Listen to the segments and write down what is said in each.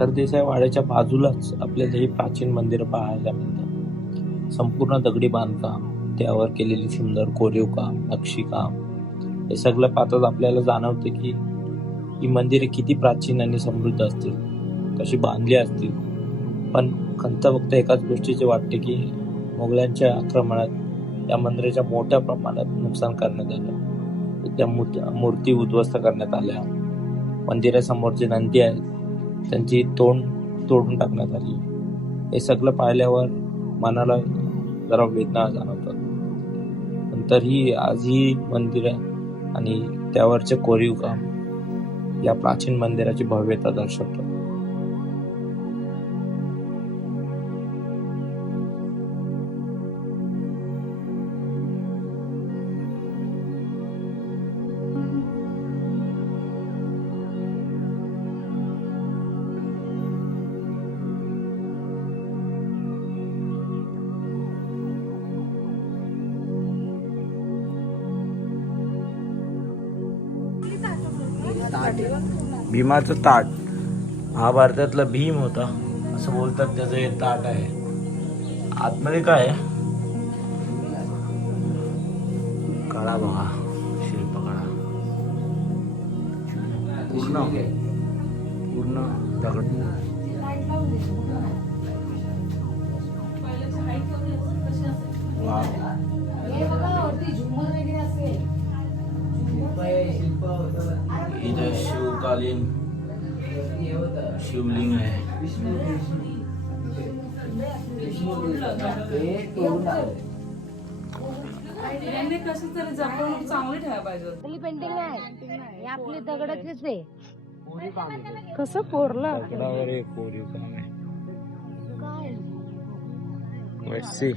सरदेसाई वाड्याच्या बाजूलाच आपल्याला ही प्राचीन मंदिरं पाहायला मिळतात. संपूर्ण दगडी बांधकाम, त्यावर केलेली सुंदर कोरीव काम, नक्षीकाम, हे सगळं पाहताच आपल्याला जाणवतं की ही मंदिरे किती प्राचीन आणि समृद्ध असतील, कशी बांधली असतील. पण खंत फक्त एकाच गोष्टीची वाटते की मोगलांच्या आक्रमणात या मंदिराच्या मोठ्या प्रमाणात नुकसान करण्यात आलं. त्या मूर्ती उद्ध्वस्त करण्यात आल्या. मंदिरासमोर जे नंदी आहेत त्यांची तोंड तोडून टाकण्यात आली. हे सगळं पाहिल्यावर मनाला जरा वेदना जाणवतात. पण तरीही आजही मंदिर आणि त्यावरचे कोरीव काम या प्राचीन मंदिराची भव्यता दर्शवतात. भीमाचं ताट, महाभारतातला भीम होता असं बोलतात, त्याचं हे ताट आहे. आतमध्ये काय आहे? काळा बघा, शिल्पकळा पूर्ण पूर्ण दगड. इथं शिवकालीन शिवलिंग आहे. कसं तरी जपून चांगली ठेवायला पाहिजे. पेंटिंग आहे आपली दगडाचीच आहे. कसं कोरलं दगडावर एक कोरीव काम आहे. Let's see.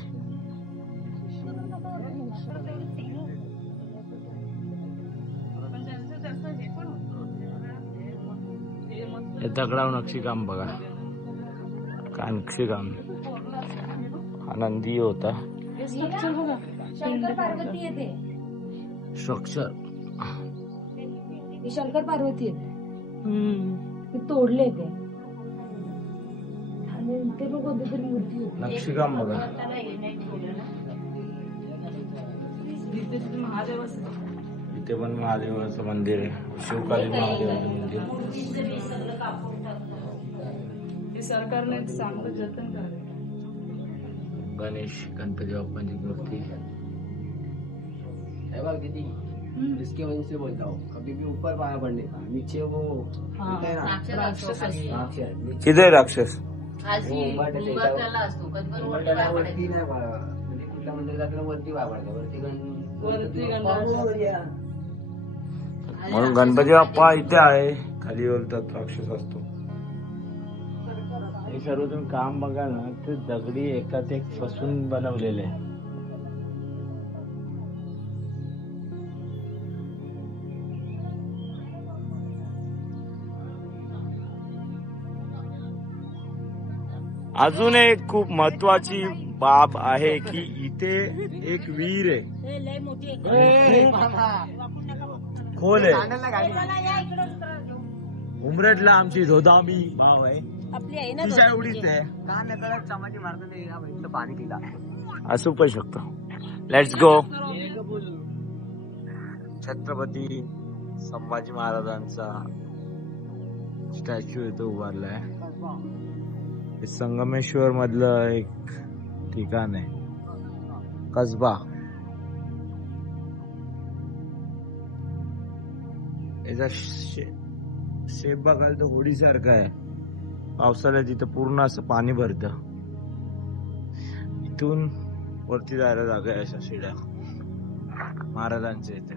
हे दगडावर नक्षीकाम बघा, काय नक्षीकाम. हा नंदी होता. शंकर पार्वती येते. स्ट्रक्चर शंकर पार्वती येते. ते तोडले ते आणि ते पण कोणती तरी मूर्ती होती. नक्षीकाम बघा. इथे पण महादेवाचं मंदिर आहे, शिवकालीन महादेवाचं मंदिर. सरकारने चांगलं जतन करावे. गणेश गणपती बाप्पांची मूर्ती. इसके वजह से बोलता हूँ कभी भी ऊपर पाया पड़ने का, नीचे वो किधर राक्षस? वरती नाही पाया, म्हणजे कुठल्या मंदिरात वरती पाया पडतं, वरती म्हणून गणपती बाप्पा इथे आहे, खाली बोलतात राक्षस असतो. हे सर्व तुम्ही काम बघा ना, ते दगडी एकात एक फसून बनवलेले आहे. अजून एक खूप महत्वाची बाब आहे की इथे एक विहीर आहे, खोल आहे. उमरटला आमची धोदामी भाव आहे, तिच्या एवढीच आहे. समाधी मारतो पाणी पिला असू पण शकतो. Let's go. छत्रपती संभाजी महाराजांचा स्टॅच्यू इथं उभारलाय. हे संगमेश्वर मधलं एक ठिकाण आहे, कसबा. याचा शेप बघायला तर होडी सारखा आहे. पावसाळ्यात तिथं पूर्ण असं पाणी भरतं. इथून वरती जायला जागा आहे, अशा शिड्या महाराजांच्या इथे.